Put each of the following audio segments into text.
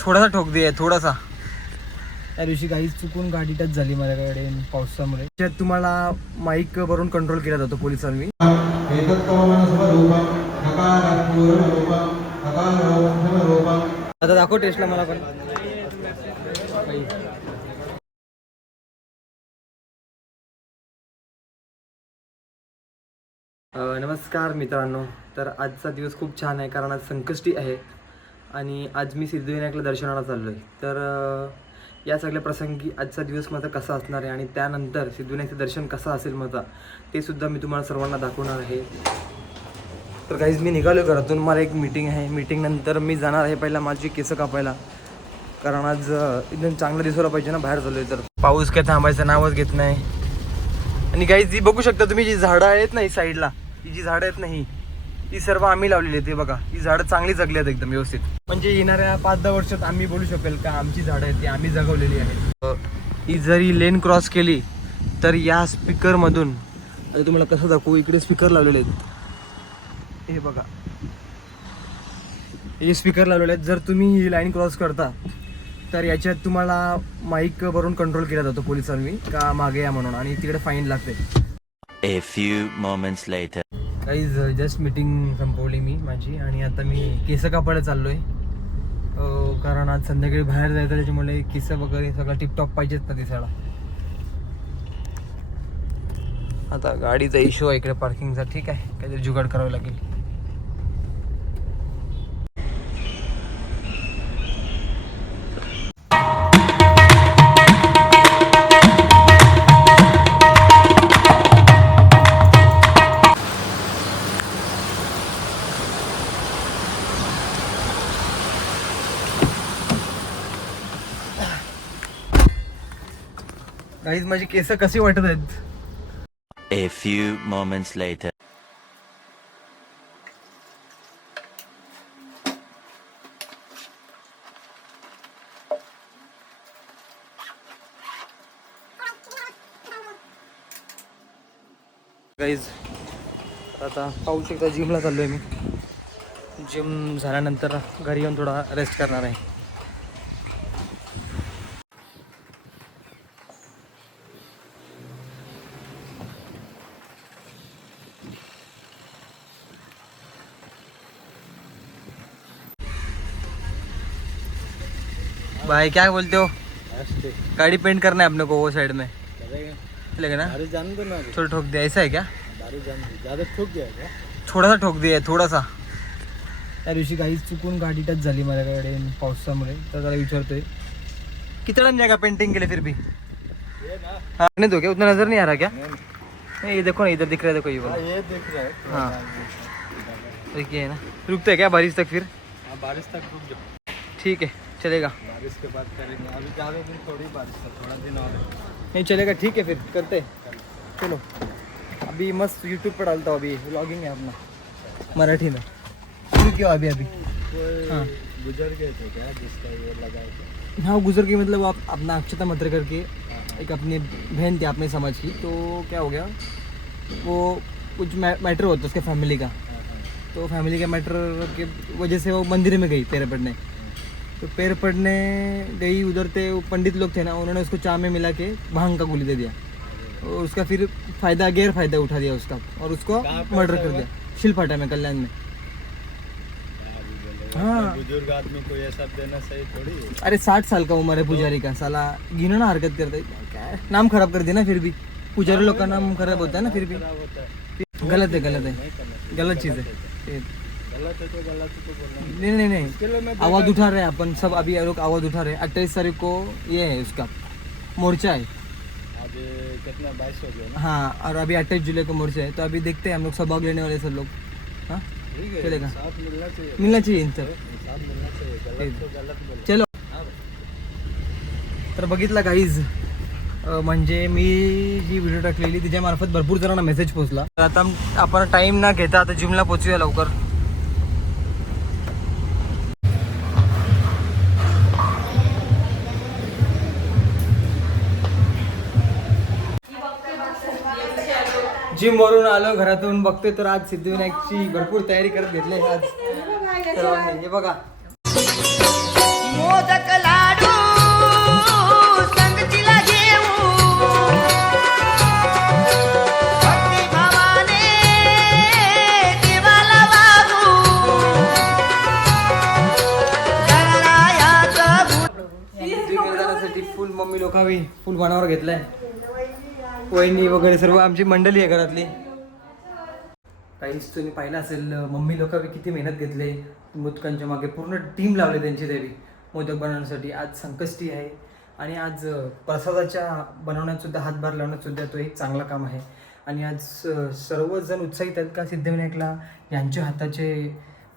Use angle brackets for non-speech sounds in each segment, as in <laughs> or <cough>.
थोडासा ठोक दे थोडासा. त्या दिवशी काही चुकून गाडी टच झाली माझ्याकडे पावसामुळे. त्याच्यात तुम्हाला माईक वरून कंट्रोल केला जातो पोलिसांनी. आता दाखव टेस्टला मला पण. नमस्कार मित्रांनो. तर आजचा दिवस खूप छान आहे कारण आज संकष्टी आहे. आणि आज मी सिद्धिविनायकला दर्शनाला चाललो आहे तर या सगळ्या प्रसंगी आजचा दिवस माझा कसा असणार आहे आणि त्यानंतर सिद्धिविनायकचं दर्शन कसं असेल माझा ते सुद्धा मी तुम्हाला सर्वांना दाखवणार आहे. तर काहीच मी निघालो घरातून. मला एक मीटिंग आहे. मीटिंगनंतर मी जाणार आहे पहिला माझी केसं कापायला. कारण आज एकदम चांगलं दिसायला पाहिजे ना बाहेर चाललोय तर. पाऊस काय थांबायचं नावच घेत नाही. आणि काही जी बघू शकता तुम्ही जी झाडं आहेत ना ही साईडला ही जी झाडं आहेत ना ही ती सर्व आम्ही लावलेली आहेत हे बघा. ही झाडं चांगली जगली आहेत एकदम व्यवस्थित. म्हणजे येणाऱ्या पाच दहा वर्षात आम्ही बोलू शकेल का आमची झाडं आहेत ती आम्ही जगवलेली आहेत. ही जर ही लेन क्रॉस केली तर या स्पीकरमधून आता तुम्हाला कसं दाखवू इकडे स्पीकर लावलेले आहेत. हे बघा. हे स्पीकर लावलेले आहेत. जर तुम्ही ही लाईन क्रॉस करता तर याच्यात तुम्हाला माईक वरून कंट्रोल केला जातो पोलिसांनी का मागे या म्हणून आणि तिकडे फाईन लागते. A few moments later. काहीच जस्ट मीटिंग संपवली मी माझी. आणि आता मी केस कापायला चाललो आहे कारण आज संध्याकाळी बाहेर जायचं त्याच्यामुळे केस वगैरे सगळं टिपटॉप पाहिजेत ना दिसायला. आता गाडीचा इश्यू आहे इकडे पार्किंगचा ठीक आहे. काहीतरी जुगाड करावं लागेल. काहीच माझी केस कशी वाटत आहेत? A few moments later. Guys आता पाहू शकता जिमला चाललो आहे मी. जिम झाल्यानंतर घरी येऊन थोडा रेस्ट करणार आहे. भाई क्या बोलते हो? गाड़ी पेंट करना है अपने को वो साइड में। चलेगा। ना? दारू जान दो ना अभी। थोड़ा ठोक दिया ऐसा है क्या? ज़्यादा ठोक क्या? थोड़ा सा ठोक दिया थोड़ा सा। त्या दिवशी काही चुकून गाडी टच झाली माझ्याकडे पावसामुळे. तर त्याला विचारतोय. कितना टाइम जाएगा पेंटिंग के लिए फिर भी? हाँ नहीं तो क्या? उतना नज़र नहीं आ रहा क्या? नहीं ये देखो ना इधर दिख रहा है देखो ये वाला। ये देख रहा है। हाँ। देखिए है। ना। रुकते हैं क्या बारिश तक फिर? हाँ, बारिश तक रुक जाओ। ठीक है चलेगा। के बाद करेंगे। अभी ज़्यादा दिन थोड़ी बारिश है थोड़ा दिन और नहीं चलेगा ठीक है फिर करते चलो। अभी मस्त यूट्यूब पर डालता हूँ अभी व्लॉगिंग है अपना मराठी में। शुरू किया अभी अभी। हाँ। गुजर गए थे क्या जिसका ये हाँ? गुजर गई मतलब आप अपना अक्षता मंत्र करके एक अपनी बहन थी आपने समझ की तो क्या हो गया? वो कुछ मैटर होता उसके फैमिली का। तो फैमिली के मैटर के वजह से वो मंदिर में गई पैर पड़ने तो पैर पड़ने गई उधर थे वो पंडित लोग थे ना उन्होंने उसको चाय में मिला के भाँग का गोली दे दिया। और उसका फिर फ़ायदा गैर फ़ायदा उठा दिया उसका और उसको मर्डर कर दिया शिलफाटा में कल्याण में। हाँ। बुज़ुर्ग आदमी को ये सब देना सही थोड़ी अरे साठ साल का उम्र है पुजारी का साला गिनो ना हरकत करते। क्या नाम खराब कर दिया ना फिर भी। पुजारी लोग का नाम खराब होता है ना फिर भी। गलत है गलत है। गलत चीज़ है। गलत है तो गलत है तो बोलना नहीं नहीं नहीं आवाज़ उठा रहे हैं अपन सब अभी लोग आवाज़ उठा रहे हैं। अट्ठाईस तारीख को ये है उसका मोर्चा है। आज कितना बाईस हो गया हाँ और अभी अट्ठाईस जुलाई को मोर्चा है। तो अभी देखते हैं हम लोग सब भाग लेने वाले सब लोग। हाँ? ठीक चलेगा। मिलना चाहिए। मिलना चाहिए इन सब चलो। तर बघितला काहीच म्हणजे मी जी व्हिडिओ टाकलेली तिच्यामार्फत भरपूर जणांना मेसेज पोहोचला. तर आता आपण टाइम ना घेता आता जिमला पोचूया लवकर. जिम वरून आलो घरातून बघतोय तर आज सिद्धिविनायकची भरपूर तयारी करत घेतली आज. सर्वांनी. हे बघा. मोदक लाडू संगतीला फुल मम्मी लोकावी फुल बनावर घेतलाय. वहिनी वगैरे सर्व आमची मंडळी आहे घरातली. काहीच तुम्ही पाहिलं असेल मम्मी लोक किती मेहनत घेतले. मोदकांच्या मागे पूर्ण टीम लावले त्यांची देवी मोदक बनवण्यासाठी आज संकष्टी आहे. आणि आज प्रसादाच्या बनवण्यातसुद्धा हातभार लावण्यातसुद्धा तो एक चांगला काम आहे. आणि आज सर्वजण उत्साहित आहेत का सिद्धिविनायकला? यांच्या हाताचे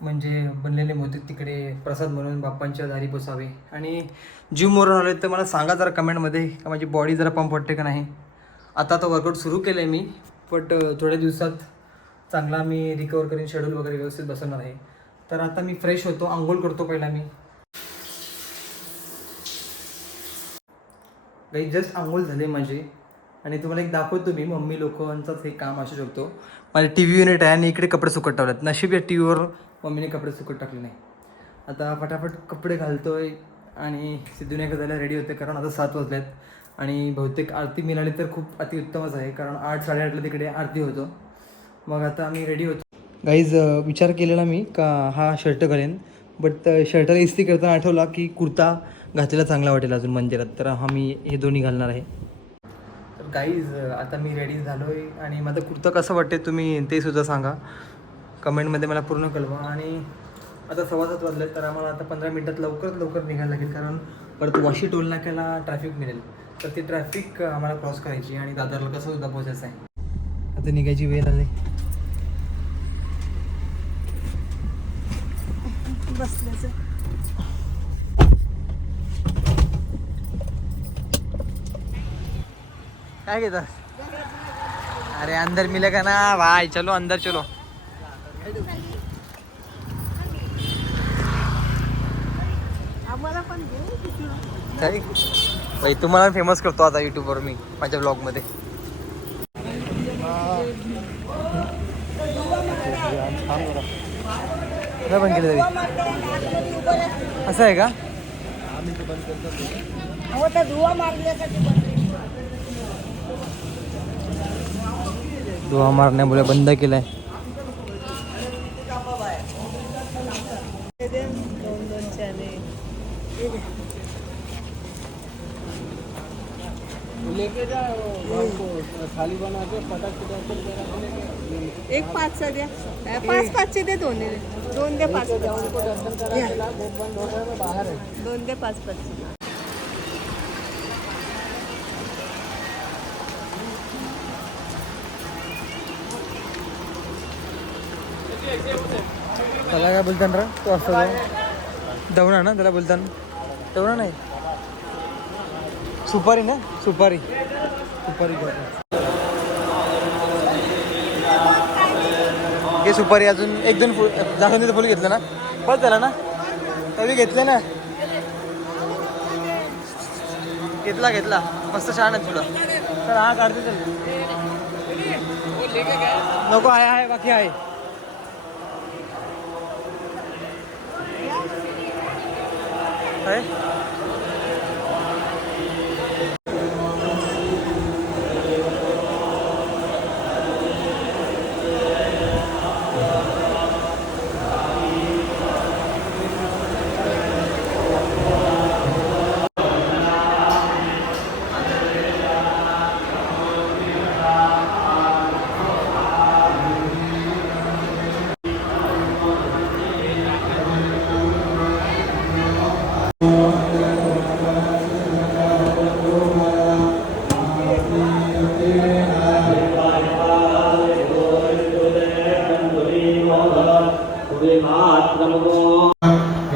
म्हणजे बनलेले मोदक तिकडे प्रसाद म्हणून बाप्पांच्या दारी बसावे. आणि जिमवरून आले तर मला सांगा जरा कमेंटमध्ये का माझी बॉडी जरा पंप वाटते का नाही? आता तर वर्कआउट सुरू केलं आहे मी बट थोड्या दिवसात चांगला मी रिकवर करीन शेड्यूल वगैरे व्यवस्थित बसवणार आहे. तर आता मी फ्रेश होतो आंघोळ करतो पहिला मी. काही जस्ट आंघोळ झाले माझे. आणि तुम्हाला एक दाखवतो मी मम्मी लोकांचंच हे काम असू शकतो. माझे टी व्ही युनिट आहे आणि इकडे कपडे सुकट टाकलेत नशीब या टी व्हीवर मम्मीने कपडे सुकट टाकले नाही. आता फटाफट कपडे घालतोय आणि सिद्धूनायक जायला रेडी होते कारण आता सात वाजल्यात आणि बहुतेक आरती मिळाली तर खूप अतिउत्तमच आहे कारण आठ साडेआठला तिकडे आरती होतो. मग आता आम्ही रेडी होतो. गाईज विचार केलेला मी का हा शर्ट घालेन बट शर्टाला इस्त्री करताना आठवला की कुर्ता घातलेला चांगला वाटेल अजून मंदिरात तर हा मी हे दोन्ही घालणार आहे. तर गाईज आता मी रेडी झालो आहे आणि माझा कुर्ता कसं वाटते तुम्ही ते सुद्धा सांगा. कमेंटमध्ये मला पूर्ण कळवा आणि आता सव्वा सात वाजले तर आम्हाला आता पंधरा मिनटात लवकरात लवकर निघायला लागेल कारण परत वाशी टोल नाक्याला ट्रॅफिक मिळेल. तर ती ट्रॅफिक आम्हाला क्रॉस करायची आणि दादरला कसं सुद्धा पोचायचं आहे. आता निघायची वेळ आली. काय घेतात अरे अंदर मिलेगा ना? भाई चलो अंदर चलो. काय? भाई तुम्हाला फेमस करतो आता युट्यूबवर मी माझ्या ब्लॉगमध्ये काय बंद केलं तरी? असं आहे का? धुवा मारण्यामुळे बंद केलाय. एक पाचचा द्या. पाच पाचचे दे दोन दोन दे पाच दोन दे पाच पाचचे त्याला काय बोलताना रा तो असतो दवणा ना त्याला बोलताना दवणा नाही. सुपारी ना? सुपारी. सुपारी हे सुपारी अजून एक दोन फुल जाणून फुल घेतलं ना? बस झाला ना? तरी घेतलं ना? घेतला घेतला. मस्त छान आहे तुला तर हा काढते चल. नको आहे आहे बाकी आहे. काय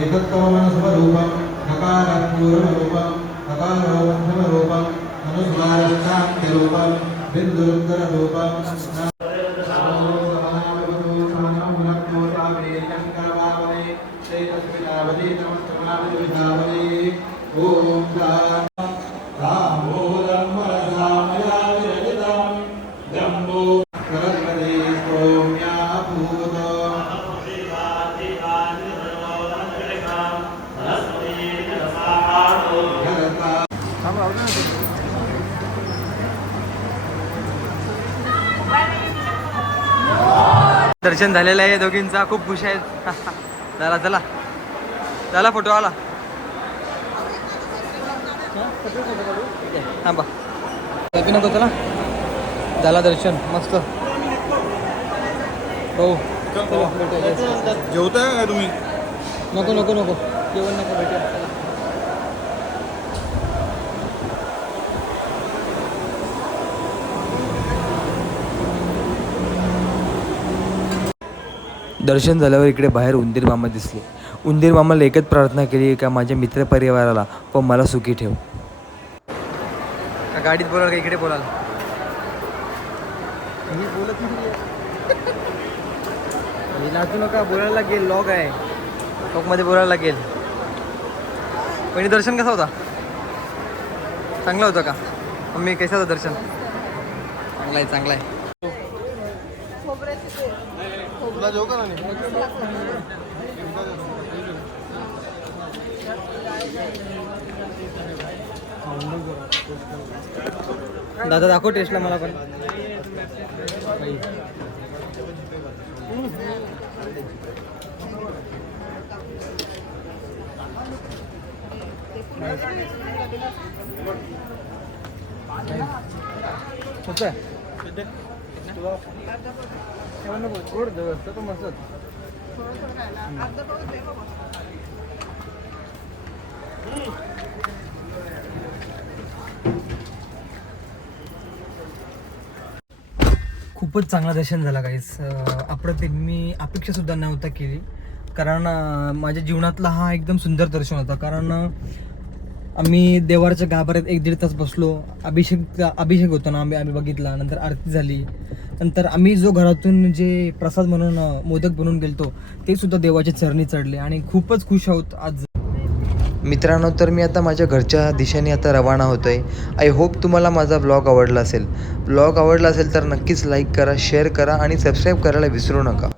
ఏతత్వమనస్వరూపం నకారూరూపం నకారోపం అనుస్మారస్తాంత్యరూపం బిందురుత్తరూపం दर्शन झालेलं आहे दोघींचा खूप खुश आहेत. <laughs> चला चला. चला फोटो आला. थांबा. नको चला. झाला दर्शन मस्त. हो. जेवताय काय तुम्ही? नको नको नको. जेवण नको भेटूया. दर्शन झाल्यावर इकडे बाहेर उंदीर मामा दिसले. उंदीर मामाला एकच प्रार्थना केली का माझ्या मित्रपरिवाराला व मला सुखी ठेव. का गाडीत बोलाल का? इकडे बोलाल. मी बोलत नाही नाचू <laughs> नका बोलायला लागेल लॉग आहे. लॉगमध्ये बोलायला लागेल. पहिली दर्शन कसं होता? चांगलं होतं का? मम्मी कैसा होतं दर्शन? चांगला आहे चांगला आहे. तुला जेव का नाही दादा दाखव टेस्टला मला पण. होतं खूपच चांगला दर्शन झाला काहीच अप्रतिम मी अपेक्षासुद्धा नव्हता केली. कारण माझ्या जीवनातला हा एकदम सुंदर दर्शन होता. कारण आम्ही देवाच्या गाभाऱ्यात एक दीड तास बसलो. अभिषेक अभिषेक होतो ना आम्ही आम्ही बघितला. नंतर आरती झाली. नंतर आम्ही जो घरातून जे प्रसाद म्हणून मोदक बनवून गेलतो ते सुद्धा देवाच्या चरणी चढले आणि खूपच खुश आहोत आज. मित्रांनो तर मी आता माझ्या घरच्या दिशेने आता रवाना होतो आहे आय होप तुम्हाला माझा ब्लॉग आवडला असेल. ब्लॉग आवडला असेल तर नक्कीच लाईक करा शेअर करा आणि सबस्क्राईब करायला विसरू नका.